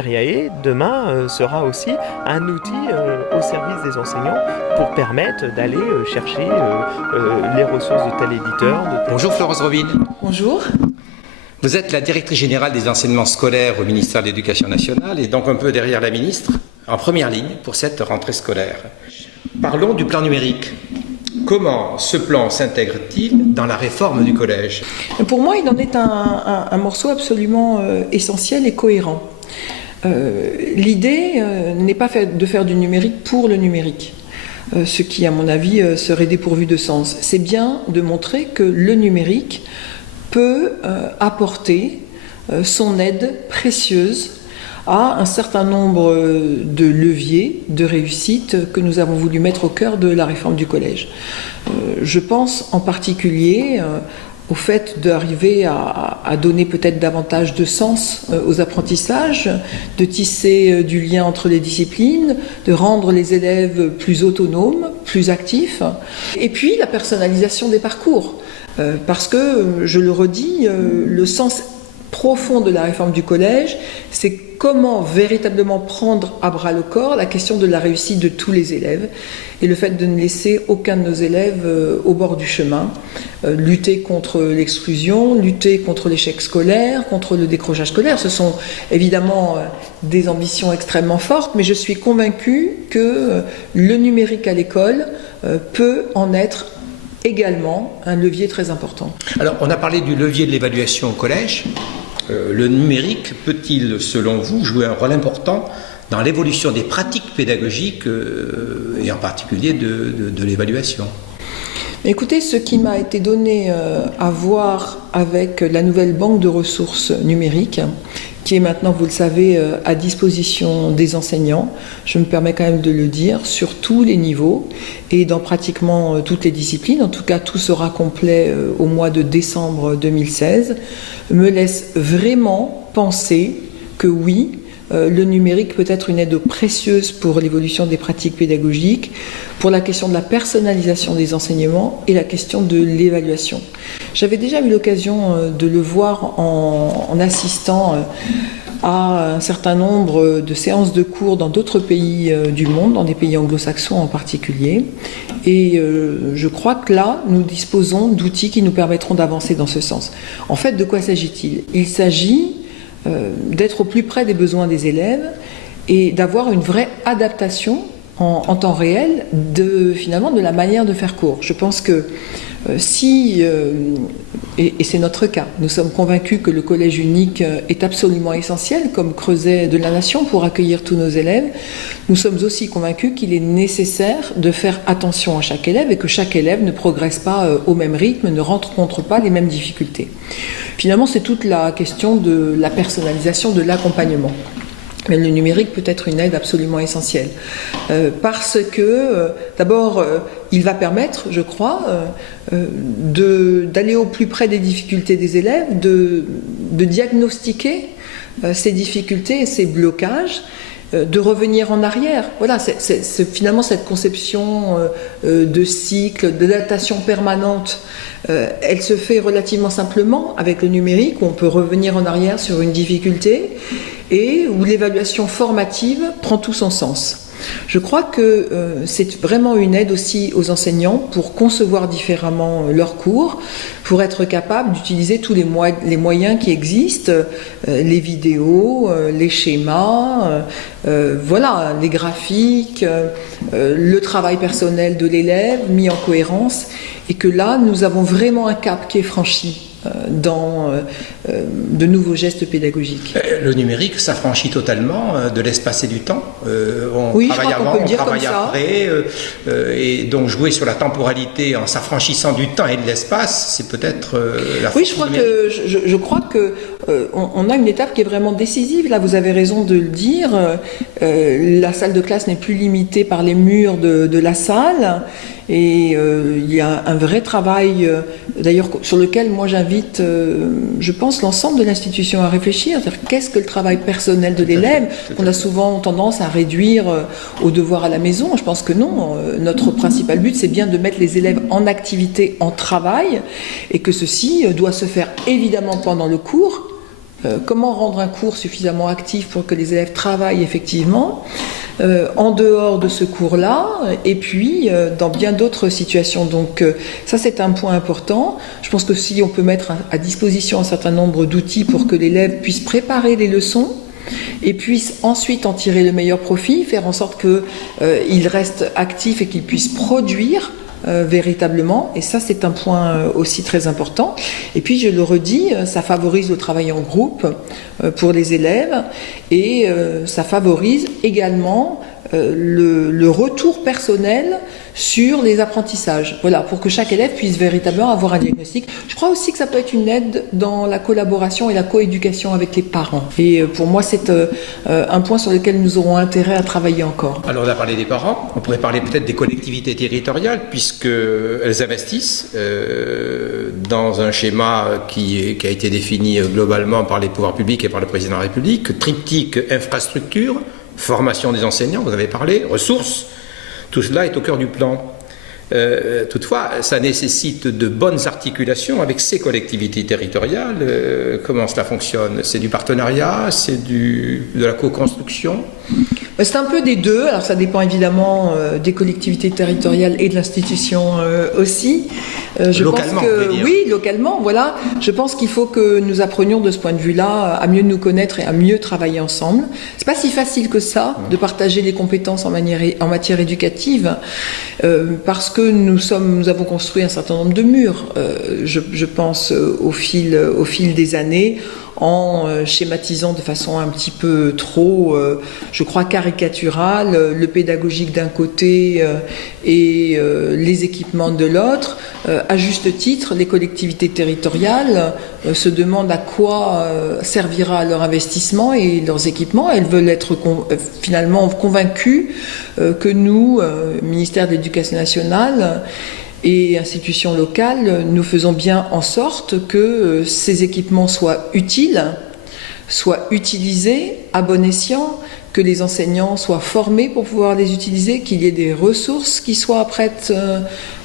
Riae, demain, sera aussi un outil au service des enseignants pour permettre d'aller chercher les ressources de tel éditeur. Bonjour Florence Rovine. Bonjour. Vous êtes la directrice générale des enseignements scolaires au ministère de l'Éducation nationale et donc un peu derrière la ministre, en première ligne pour cette rentrée scolaire. Parlons du plan numérique. Comment ce plan s'intègre-t-il dans la réforme du collège? Pour moi, il en est un morceau absolument essentiel et cohérent. L'idée n'est pas de faire du numérique pour le numérique, ce qui, à mon avis, serait dépourvu de sens. C'est bien de montrer que le numérique peut apporter son aide précieuse à un certain nombre de leviers de réussite que nous avons voulu mettre au cœur de la réforme du collège. Je pense en particulier au fait d'arriver à donner peut-être davantage de sens aux apprentissages, de tisser du lien entre les disciplines, de rendre les élèves plus autonomes, plus actifs, et puis la personnalisation des parcours. Parce que, je le redis, le sens profond de la réforme du collège, c'est comment véritablement prendre à bras le corps la question de la réussite de tous les élèves et le fait de ne laisser aucun de nos élèves au bord du chemin, lutter contre l'exclusion, lutter contre l'échec scolaire, contre le décrochage scolaire. Ce sont évidemment des ambitions extrêmement fortes, mais je suis convaincue que le numérique à l'école peut en être également un levier très important. Alors, on a parlé du levier de l'évaluation au collège. Le numérique peut-il, selon vous, jouer un rôle important dans l'évolution des pratiques pédagogiques et en particulier de l'évaluation? Écoutez, ce qui m'a été donné à voir avec la nouvelle banque de ressources numériques, qui est maintenant, vous le savez, à disposition des enseignants, je me permets quand même de le dire, sur tous les niveaux et dans pratiquement toutes les disciplines, en tout cas tout sera complet au mois de décembre 2016, me laisse vraiment penser que oui, le numérique peut être une aide précieuse pour l'évolution des pratiques pédagogiques, pour la question de la personnalisation des enseignements et la question de l'évaluation. J'avais déjà eu l'occasion de le voir en assistant à un certain nombre de séances de cours dans d'autres pays du monde, dans des pays anglo-saxons en particulier. Et je crois que là, nous disposons d'outils qui nous permettront d'avancer dans ce sens. En fait, de quoi s'agit-il? Il s'agit d'être au plus près des besoins des élèves et d'avoir une vraie adaptation en temps réel finalement de la manière de faire cours. Je pense que si, et c'est notre cas, nous sommes convaincus que le collège unique est absolument essentiel comme creuset de la nation pour accueillir tous nos élèves, nous sommes aussi convaincus qu'il est nécessaire de faire attention à chaque élève et que chaque élève ne progresse pas au même rythme, ne rencontre pas les mêmes difficultés. Finalement, c'est toute la question de la personnalisation, de l'accompagnement. Mais le numérique peut être une aide absolument essentielle. Parce que, d'abord, il va permettre, je crois, d'aller au plus près des difficultés des élèves, de diagnostiquer ces difficultés et ces blocages, de revenir en arrière. Voilà, c'est finalement cette conception de cycle, d'adaptation permanente. Elle se fait relativement simplement avec le numérique, où on peut revenir en arrière sur une difficulté et où l'évaluation formative prend tout son sens. Je crois que c'est vraiment une aide aussi aux enseignants pour concevoir différemment leurs cours, pour être capable d'utiliser tous les moyens qui existent, les vidéos, les schémas, voilà, les graphiques, le travail personnel de l'élève mis en cohérence, et que là, nous avons vraiment un cap qui est franchi dans de nouveaux gestes pédagogiques. Le numérique s'affranchit totalement de l'espace et du temps. Oui, travaille avant, peut le dire on travaille comme ça. après, et donc jouer sur la temporalité en s'affranchissant du temps et de l'espace, c'est peut-être la Oui, force je crois que on a une étape qui est vraiment décisive. Là, vous avez raison de le dire. La salle de classe n'est plus limitée par les murs de la salle. Et il y a un vrai travail, d'ailleurs, sur lequel moi j'invite, je pense, l'ensemble de l'institution à réfléchir. C'est-à-dire, qu'est-ce que le travail personnel de l'élève, qu'on a souvent tendance à réduire aux devoirs à la maison? Je pense que non. Notre principal but, c'est bien de mettre les élèves en activité, en travail, et que ceci doit se faire évidemment pendant le cours, Comment rendre un cours suffisamment actif pour que les élèves travaillent effectivement en dehors de ce cours-là, et puis dans bien d'autres situations. Donc ça, c'est un point important. Je pense que si on peut mettre à disposition un certain nombre d'outils pour que l'élève puisse préparer les leçons, et puisse ensuite en tirer le meilleur profit, faire en sorte qu'il reste actif et qu'il puisse produire véritablement, et ça c'est un point aussi très important. Et puis je le redis, ça favorise le travail en groupe pour les élèves, et ça favorise également le retour personnel sur les apprentissages. Voilà, pour que chaque élève puisse véritablement avoir un diagnostic. Je crois aussi que ça peut être une aide dans la collaboration et la coéducation avec les parents. Et pour moi, c'est un point sur lequel nous aurons intérêt à travailler encore. Alors on a parlé des parents, on pourrait parler peut-être des collectivités territoriales, puisqu'elles investissent dans un schéma qui a été défini globalement par les pouvoirs publics et par le président de la République, triptyque infrastructure, formation des enseignants, vous avez parlé, ressources, tout cela est au cœur du plan. Toutefois, ça nécessite de bonnes articulations avec ces collectivités territoriales. Comment cela fonctionne? C'est du partenariat? C'est de la co-construction? C'est un peu des deux. Alors ça dépend évidemment des collectivités territoriales et de l'institution aussi. Localement, pense que, oui, localement, voilà. Je pense qu'il faut que nous apprenions de ce point de vue-là à mieux nous connaître et à mieux travailler ensemble. C'est pas si facile que ça de partager les compétences en matière éducative, parce que nous avons construit un certain nombre de murs. Je pense au fil des années, en schématisant de façon un petit peu trop, je crois, caricaturale, le pédagogique d'un côté et les équipements de l'autre. À juste titre, les collectivités territoriales se demandent à quoi servira leur investissement et leurs équipements. Elles veulent être finalement convaincues que nous, ministère de l'Éducation nationale, et institutions locales, nous faisons bien en sorte que ces équipements soient utiles, soient utilisés à bon escient, que les enseignants soient formés pour pouvoir les utiliser, qu'il y ait des ressources qui soient prêtes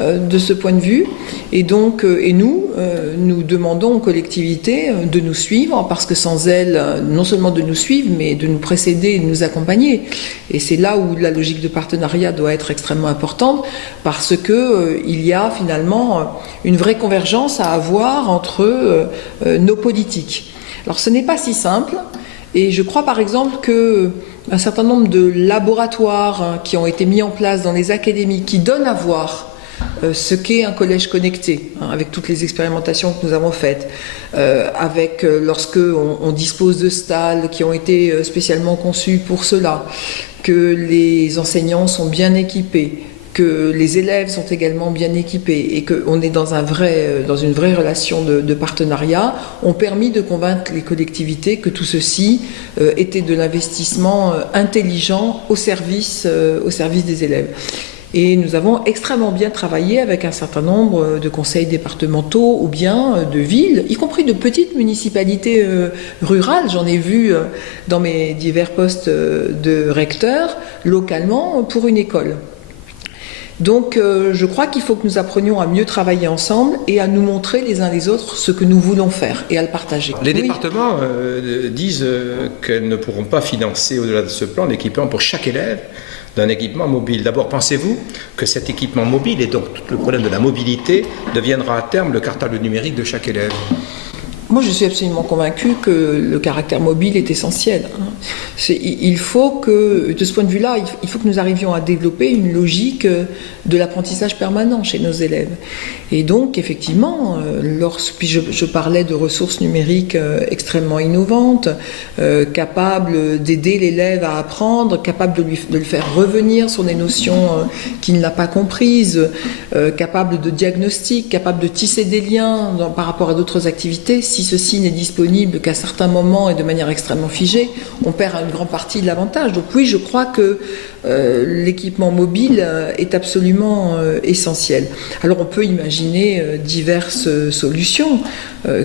de ce point de vue. Et donc, nous demandons aux collectivités de nous suivre, parce que sans elles, non seulement de nous suivre, mais de nous précéder et de nous accompagner. Et c'est là où la logique de partenariat doit être extrêmement importante, parce que il y a finalement une vraie convergence à avoir entre nos politiques. Alors ce n'est pas si simple. Et je crois par exemple qu'un certain nombre de laboratoires qui ont été mis en place dans les académies, qui donnent à voir ce qu'est un collège connecté, avec toutes les expérimentations que nous avons faites, lorsque on dispose de stalles qui ont été spécialement conçues pour cela, que les enseignants sont bien équipés, que les élèves sont également bien équipés et qu'on est dans une vraie relation de partenariat, ont permis de convaincre les collectivités que tout ceci était de l'investissement intelligent au service des élèves. Et nous avons extrêmement bien travaillé avec un certain nombre de conseils départementaux ou bien de villes, y compris de petites municipalités rurales. J'en ai vu dans mes divers postes de recteur localement pour une école. Donc je crois qu'il faut que nous apprenions à mieux travailler ensemble et à nous montrer les uns les autres ce que nous voulons faire et à le partager. Les départements disent qu'elles ne pourront pas financer au-delà de ce plan l'équipement pour chaque élève d'un équipement mobile. D'abord, pensez-vous que cet équipement mobile, et donc tout le problème de la mobilité, deviendra à terme le cartable numérique de chaque élève? Moi, je suis absolument convaincue que le caractère mobile est essentiel. Il faut que, de ce point de vue-là, il faut que nous arrivions à développer une logique de l'apprentissage permanent chez nos élèves. Et donc, effectivement, puis je parlais de ressources numériques extrêmement innovantes, capables d'aider l'élève à apprendre, capables de le faire revenir sur des notions qu'il n'a pas comprises, capables de diagnostic, capables de tisser des liens par rapport à d'autres activités. Si ceci n'est disponible qu'à certains moments et de manière extrêmement figée, on perd une grande partie de l'avantage. Donc oui, je crois que l'équipement mobile est absolument essentiel. Alors on peut imaginer diverses solutions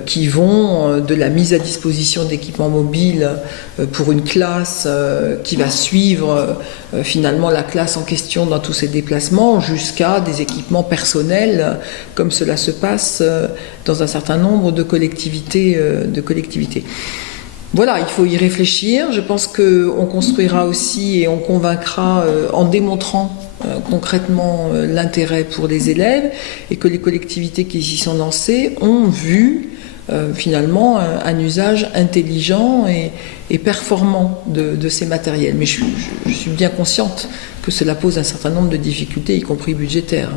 qui vont de la mise à disposition d'équipements mobiles pour une classe qui va suivre finalement la classe en question dans tous ses déplacements, jusqu'à des équipements personnels comme cela se passe dans un certain nombre de collectivités. Voilà, il faut y réfléchir. Je pense qu'on construira aussi et on convaincra en démontrant concrètement l'intérêt pour les élèves et que les collectivités qui s'y sont lancées ont vu finalement un usage intelligent et performant de ces matériels. Mais je suis bien consciente que cela pose un certain nombre de difficultés, y compris budgétaires.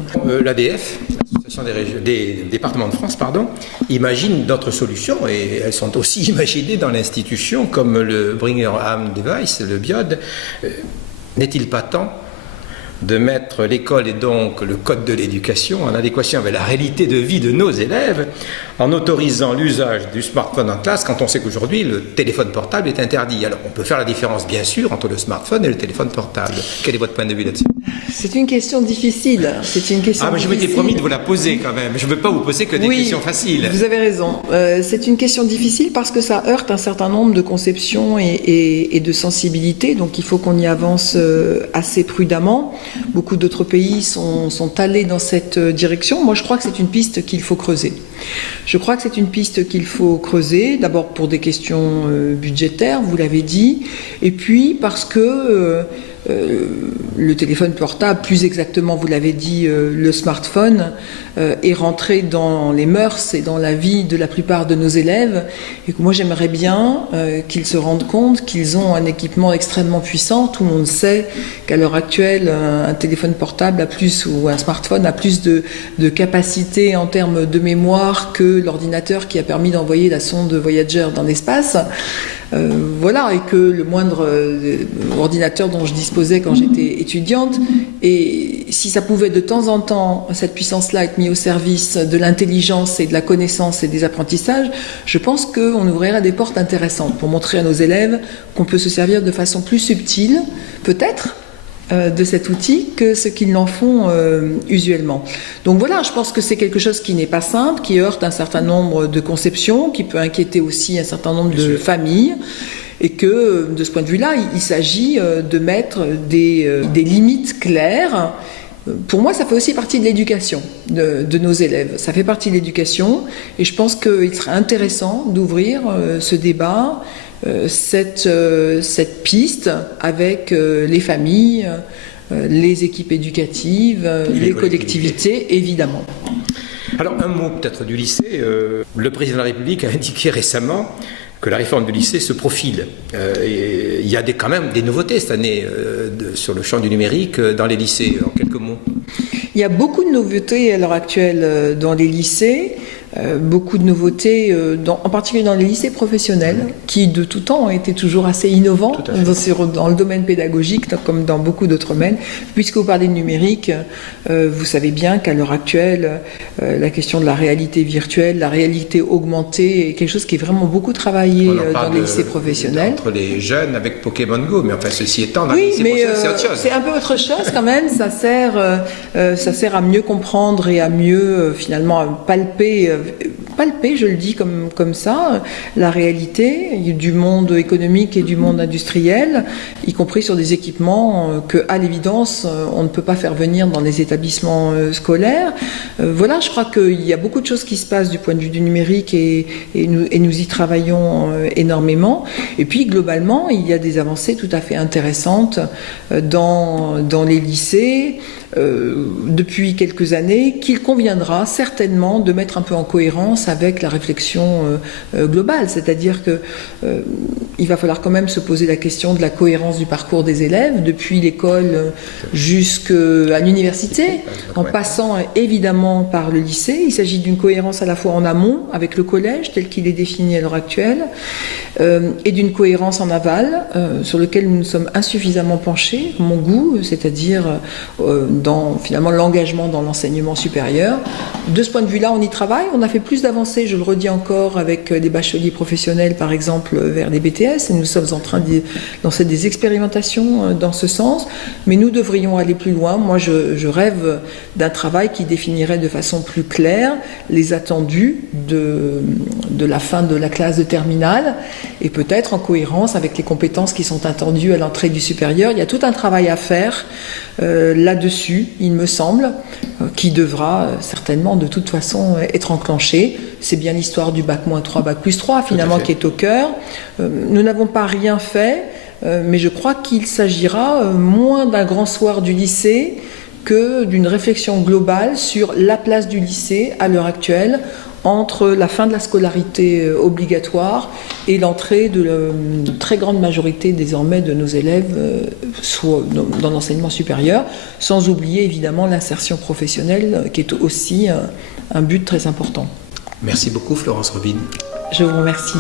L'ADF, l'Association des départements de France, imagine d'autres solutions et elles sont aussi imaginées dans l'institution comme le Bring Your Own Device, le BIOD. N'est-il pas temps de mettre l'école et donc le code de l'éducation en adéquation avec la réalité de vie de nos élèves en autorisant l'usage du smartphone en classe quand on sait qu'aujourd'hui le téléphone portable est interdit. Alors on peut faire la différence bien sûr entre le smartphone et le téléphone portable. Quel est votre point de vue là-dessus? C'est une question difficile. C'est une question mais je m'étais promis de vous la poser quand même. Je ne veux pas vous poser que des questions faciles. Vous avez raison. C'est une question difficile parce que ça heurte un certain nombre de conceptions et de sensibilités. Donc il faut qu'on y avance assez prudemment. Beaucoup d'autres pays sont allés dans cette direction. Moi, je crois que c'est une piste qu'il faut creuser. Je crois que c'est une piste qu'il faut creuser, d'abord pour des questions budgétaires, vous l'avez dit, et puis parce que le téléphone portable, plus exactement, vous l'avez dit, le smartphone, est rentré dans les mœurs et dans la vie de la plupart de nos élèves. Et que moi, j'aimerais bien qu'ils se rendent compte qu'ils ont un équipement extrêmement puissant. Tout le monde sait qu'à l'heure actuelle, un téléphone portable a plus, ou un smartphone a plus de capacité en termes de mémoire que l'ordinateur qui a permis d'envoyer la sonde Voyager dans l'espace. Voilà, et que le moindre ordinateur dont je disposais quand j'étais étudiante, et si ça pouvait de temps en temps, cette puissance-là, être mise au service de l'intelligence et de la connaissance et des apprentissages, je pense qu'on ouvrirait des portes intéressantes pour montrer à nos élèves qu'on peut se servir de façon plus subtile, peut-être, de cet outil que ce qu'ils n'en font usuellement. Donc voilà, je pense que c'est quelque chose qui n'est pas simple, qui heurte un certain nombre de conceptions, qui peut inquiéter aussi un certain nombre de familles, et que de ce point de vue-là, il s'agit de mettre des limites claires. Pour moi, ça fait aussi partie de l'éducation de nos élèves. Ça fait partie de l'éducation, et je pense qu'il serait intéressant d'ouvrir ce débat, cette piste avec les familles, les équipes éducatives, les collectivités, évidemment. Alors un mot peut-être du lycée. Le président de la République a indiqué récemment que la réforme du lycée se profile. Et il y a quand même des nouveautés cette année sur le champ du numérique dans les lycées. En quelques mots. Il y a beaucoup de nouveautés à l'heure actuelle dans les lycées. Beaucoup de nouveautés, en particulier dans les lycées professionnels, qui de tout temps ont été toujours assez innovants dans le domaine pédagogique, comme dans beaucoup d'autres domaines. Puisque vous parlez de numérique, vous savez bien qu'à l'heure actuelle, la question de la réalité virtuelle, la réalité augmentée, est quelque chose qui est vraiment beaucoup travaillé dans les lycées professionnels. Entre les jeunes avec Pokémon Go, mais enfin ceci étant, dans les lycées professionnels, c'est autre chose. C'est un peu autre chose quand même, ça sert à mieux comprendre et à mieux finalement palper, je le dis comme ça, la réalité du monde économique et du monde industriel, y compris sur des équipements que, à l'évidence, on ne peut pas faire venir dans les établissements scolaires. Voilà, je crois qu'il y a beaucoup de choses qui se passent du point de vue du numérique et nous y travaillons énormément. Et puis, globalement, il y a des avancées tout à fait intéressantes dans les lycées depuis quelques années qu'il conviendra certainement de mettre un peu en cohérence avec la réflexion globale, c'est-à-dire que il va falloir quand même se poser la question de la cohérence du parcours des élèves depuis l'école jusqu'à l'université, en passant évidemment par le lycée. Il s'agit d'une cohérence à la fois en amont avec le collège tel qu'il est défini à l'heure actuelle et d'une cohérence en aval sur lequel nous nous sommes insuffisamment penchés, à mon goût, c'est-à-dire dans finalement l'engagement dans l'enseignement supérieur. De ce point de vue-là, on y travaille. On a fait plus d'avancées, je le redis encore, avec des bacheliers professionnels, par exemple, vers les BTS, et nous sommes en train de lancer des expérimentations dans ce sens, mais nous devrions aller plus loin. Moi, je rêve d'un travail qui définirait de façon plus claire les attendus de la fin de la classe de terminale, et peut-être en cohérence avec les compétences qui sont attendues à l'entrée du supérieur. Il y a tout un travail à faire là-dessus, il me semble, qui devra certainement de toute façon être enclenché. c'est bien l'histoire du bac-3, bac+3 finalement qui est au cœur. Nous n'avons pas rien fait, mais je crois qu'il s'agira moins d'un grand soir du lycée que d'une réflexion globale sur la place du lycée à l'heure actuelle entre la fin de la scolarité obligatoire et l'entrée de la très grande majorité désormais de nos élèves dans l'enseignement supérieur, sans oublier évidemment l'insertion professionnelle qui est aussi un but très important. Merci beaucoup Florence Robine. Je vous remercie.